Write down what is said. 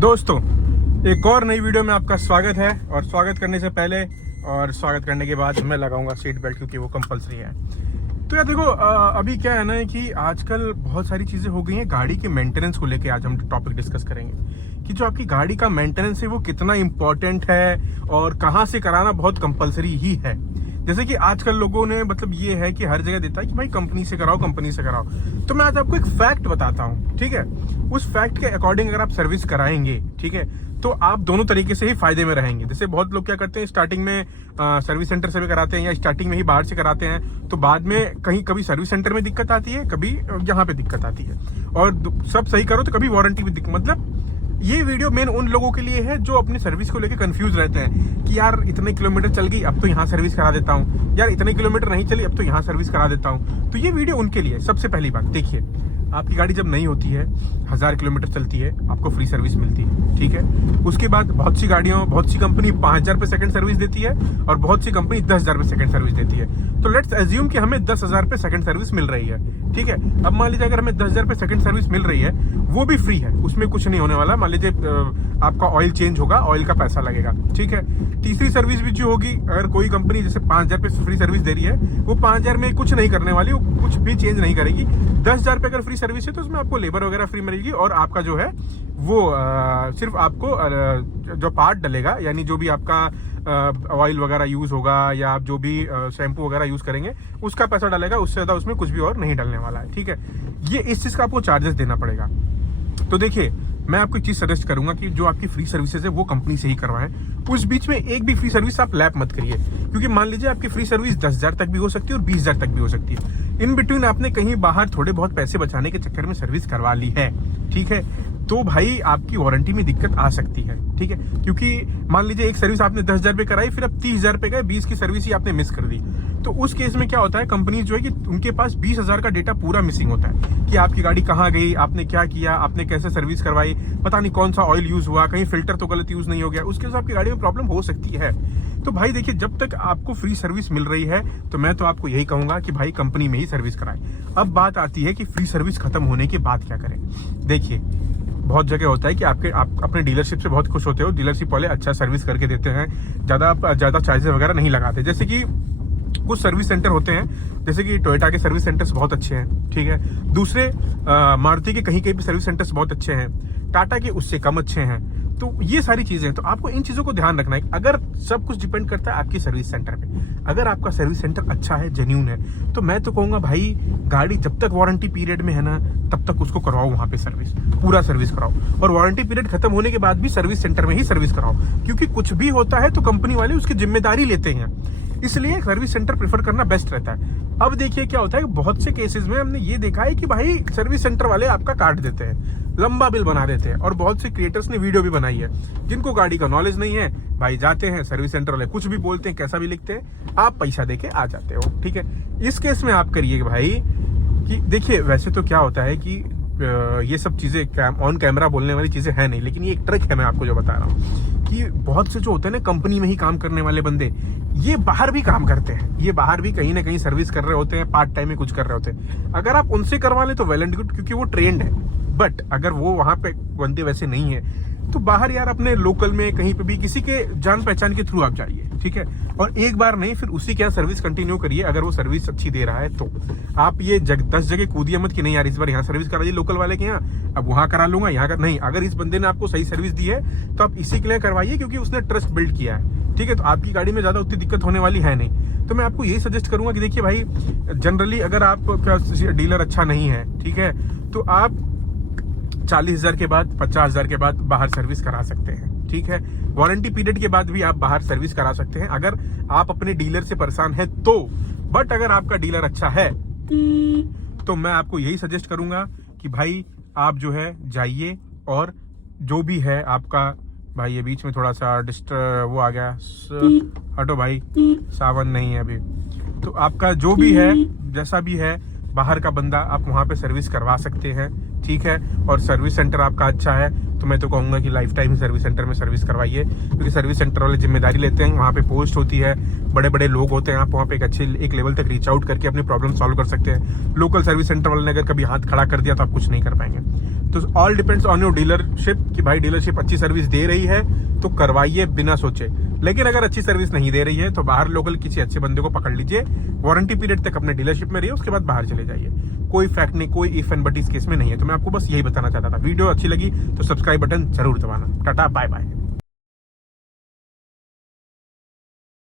दोस्तों, एक और नई वीडियो में आपका स्वागत है। और स्वागत करने से पहले और स्वागत करने के बाद मैं लगाऊंगा सीट बेल्ट, क्योंकि वो कंपलसरी है। तो यार देखो, अभी क्या है ना कि आजकल बहुत सारी चीज़ें हो गई हैं गाड़ी के मेंटेनेंस को लेके। आज हम टॉपिक डिस्कस करेंगे कि जो आपकी गाड़ी का मेंटेनेंस है वो कितना इंपॉर्टेंट है और कहाँ से कराना बहुत कंपलसरी ही है। जैसे कि आजकल लोगों ने मतलब ये है कि हर जगह देता है कि भाई कंपनी से कराओ, कंपनी से कराओ। तो मैं आज आपको एक फैक्ट बताता हूँ, ठीक है। उस फैक्ट के अकॉर्डिंग अगर आप सर्विस कराएंगे, ठीक है, तो आप दोनों तरीके से ही फायदे में रहेंगे। जैसे बहुत लोग क्या करते हैं, स्टार्टिंग में सर्विस सेंटर से भी कराते हैं या स्टार्टिंग में ही बाहर से कराते हैं, तो बाद में कहीं कभी सर्विस सेंटर में दिक्कत आती है, कभी यहाँ पे दिक्कत आती है। और सब सही करो तो कभी वारंटी में दिक्कत। मतलब ये वीडियो मेन उन लोगों के लिए है जो अपनी सर्विस को लेकर कंफ्यूज रहते हैं कि यार इतने किलोमीटर चल गई, अब तो यहाँ सर्विस करा देता हूँ, यार इतने किलोमीटर नहीं चली, अब तो यहाँ सर्विस करा देता हूँ। तो ये वीडियो उनके लिए। सबसे पहली बात देखिए, आपकी गाड़ी जब नहीं होती है, 1000 किलोमीटर चलती है, आपको फ्री सर्विस मिलती है, ठीक है। उसके बाद बहुत सी गाड़ियों, बहुत सी कंपनी 5000 पे सेकंड सर्विस देती है और बहुत सी कंपनी 10000 पे सेकंड सर्विस देती है। तो लेट्स एज्यूम कि हमें 10000 पे सेकंड सर्विस मिल रही है, ठीक है। अब मान लीजिए अगर हमें 10000 पे सेकंड सर्विस मिल रही है, वो भी फ्री है, उसमें कुछ नहीं होने वाला। मान लीजिए आपका ऑयल चेंज होगा, ऑयल का पैसा लगेगा, ठीक है। तीसरी सर्विस भी जो होगी, अगर कोई कंपनी जैसे 5000 पे फ्री सर्विस दे रही है, वो 5000 में कुछ नहीं करने वाली, वो कुछ भी चेंज नहीं करेगी। 10000 पे अगर फ्री सर्विस है तो उसमें आपको लेबर वगैरह फ्री मिलेगी और आपका जो है वो सिर्फ आपको जो पार्ट डलेगा, यानी जो भी आपका ऑयल वगैरह यूज होगा या आप जो भी शैम्पू वगैरह यूज करेंगे उसका पैसा डलेगा, उससे ज्यादा उसमें कुछ भी और नहीं डलने वाला है, ठीक है। ये इस चीज का आपको चार्जेस देना पड़ेगा। तो देखिए, मैं आपको एक चीज सजेस्ट करूंगा कि जो आपकी फ्री सर्विसेज है वो कंपनी से ही करवाएं। उस बीच में एक भी फ्री सर्विस आप लैप मत करिए, क्योंकि मान लीजिए आपकी फ्री सर्विस 10000 तक भी हो सकती है और 20000 तक भी हो सकती है। इन बिटवीन आपने कहीं बाहर थोड़े बहुत पैसे बचाने के चक्कर में सर्विस करवा ली है, ठीक है, तो भाई आपकी वारंटी में दिक्कत आ सकती है, ठीक है। क्योंकि मान लीजिए एक सर्विस आपने 10000 पे कराई, फिर अब 30000 पे गए, 20 की सर्विस ही आपने मिस कर दी। तो उस केस में क्या होता है, कंपनी जो है कि उनके पास 20000 का डेटा पूरा मिसिंग होता है कि आपकी गाड़ी कहाँ गई, आपने क्या किया, आपने कैसे सर्विस करवाई, पता नहीं कौन सा ऑयल यूज हुआ, कहीं फिल्टर तो गलत यूज नहीं हो गया, उसके साथ आपकी गाड़ी में प्रॉब्लम हो सकती है। तो भाई देखिए, जब तक आपको फ्री सर्विस मिल रही है तो मैं तो आपको यही कहूंगा कि भाई कंपनी में ही सर्विस कराएं। अब बात आती है कि फ्री सर्विस खत्म होने के बाद क्या करें। देखिए, बहुत जगह होता है कि आप अपने डीलरशिप से बहुत खुश होते हो, डीलरशिप वाले अच्छा सर्विस करके देते हैं, ज्यादा चार्जेस वगैरह नहीं लगाते। जैसे कि कुछ सर्विस सेंटर होते हैं, जैसे कि टोयोटा के सर्विस सेंटर्स बहुत अच्छे हैं, ठीक है। दूसरे मारुति के कहीं कहीं पे सर्विस सेंटर्स बहुत अच्छे हैं, टाटा के उससे कम अच्छे हैं। तो ये सारी चीजें हैं, तो आपको इन चीजों को ध्यान रखना है। अगर सब कुछ डिपेंड करता है आपकी सर्विस सेंटर पे। अगर आपका सर्विस सेंटर अच्छा है, जेन्युइन है, तो मैं तो कहूंगा भाई गाड़ी जब तक वारंटी पीरियड में है ना, तब तक उसको करवाओ वहां पे सर्विस, पूरा सर्विस कराओ। और वारंटी पीरियड खत्म होने के बाद भी सर्विस सेंटर में ही सर्विस कराओ, क्योंकि कुछ भी होता है तो कंपनी वाले उसकी जिम्मेदारी लेते हैं, इसलिए सर्विस सेंटर प्रेफर करना बेस्ट रहता है। अब देखिए क्या होता है, बहुत से केसेस में हमने ये देखा है कि भाई सर्विस सेंटर वाले आपका काट देते हैं, लंबा बिल बना देते हैं। और बहुत से क्रिएटर्स ने वीडियो भी बनाई है, जिनको गाड़ी का नॉलेज नहीं है, भाई जाते हैं सर्विस सेंटर वाले कुछ भी बोलते हैं, कैसा भी लिखते हैं, आप पैसा देके आ जाते हो, ठीक है। इस केस में आप करिए भाई कि देखिए, वैसे तो क्या होता है कि ये सब चीजें ऑन कैमरा बोलने वाली चीजें है नहीं, लेकिन ये एक ट्रिक है मैं आपको जो बता रहा हूँ कि बहुत से जो होते हैं ना कंपनी में ही काम करने वाले बंदे, ये बाहर भी काम करते हैं, ये बाहर भी कहीं ना कहीं सर्विस कर रहे होते हैं, पार्ट टाइम में कुछ कर रहे होते हैं। अगर आप उनसे करवा लें तो वेल एंड गुड, क्योंकि वो ट्रेंड है। बट अगर वो वहां पे बंदे वैसे नहीं है, तो बाहर यार अपने लोकल में कहीं पे भी किसी के जान पहचान के थ्रू आप जाइए, ठीक है। और एक बार नहीं, फिर उसी के यहाँ सर्विस कंटिन्यू करिए, अगर वो सर्विस अच्छी दे रहा है तो। आप ये 10 जगह कूदिए मत कि नहीं यार इस बार यहाँ सर्विस करा दी लोकल वाले के यहाँ, अब वहां करा लूंगा, यहाँ का नहीं। अगर इस बंदे ने आपको सही सर्विस दी है तो आप इसी के लिए करवाइए, क्योंकि उसने ट्रस्ट बिल्ड किया है, ठीक है। तो आपकी गाड़ी में ज्यादा उतनी दिक्कत होने वाली है नहीं। तो मैं आपको यही सजेस्ट करूंगा कि देखिए भाई, जनरली अगर आपका डीलर अच्छा नहीं है, ठीक है, तो आप 40000 के बाद, 50000 के बाद बाहर सर्विस करा सकते हैं, ठीक है। वारंटी पीरियड के बाद भी आप बाहर सर्विस करा सकते हैं अगर आप अपने डीलर से परेशान है तो। बट अगर आपका डीलर अच्छा है तो मैं आपको यही सजेस्ट करूंगा कि भाई आप जो है जाइए, और जो भी है आपका, भाई ये बीच में थोड़ा सा वो आ गया, हटो भाई, सावन नहीं है अभी। तो आपका जो भी है, जैसा भी है, बाहर का बंदा आप वहां पे सर्विस करवा सकते हैं, ठीक है। और सर्विस सेंटर आपका अच्छा है तो मैं तो कहूंगा कि लाइफ टाइम सर्विस सेंटर में सर्विस करवाइए, क्योंकि सर्विस सेंटर वाले जिम्मेदारी लेते हैं, वहाँ पे पोस्ट होती है, बड़े बड़े लोग होते हैं, आप वहाँ पे एक लेवल तक रीच आउट करके अपनी प्रॉब्लम सॉल्व कर सकते हैं। लोकल सर्विस सेंटर वाले ने अगर कभी हाथ खड़ा कर दिया तो आप कुछ नहीं कर पाएंगे। तो all depends on your dealership कि भाई डीलरशिप अच्छी सर्विस दे रही है तो करवाइए बिना सोचे। लेकिन अगर अच्छी सर्विस नहीं दे रही है तो बाहर लोकल किसी अच्छे बंदे को पकड़ लीजिए, वारंटी पीरियड तक अपने डीलरशिप में रहिए, उसके बाद बाहर चले जाइए। कोई फैक्ट नहीं, कोई इफ एंड बट इस केस में नहीं है। तो मैं आपको बस यही बताना चाहता था। वीडियो अच्छी लगी तो सब्सक्राइब बटन जरूर दबाना। Tata bye bye.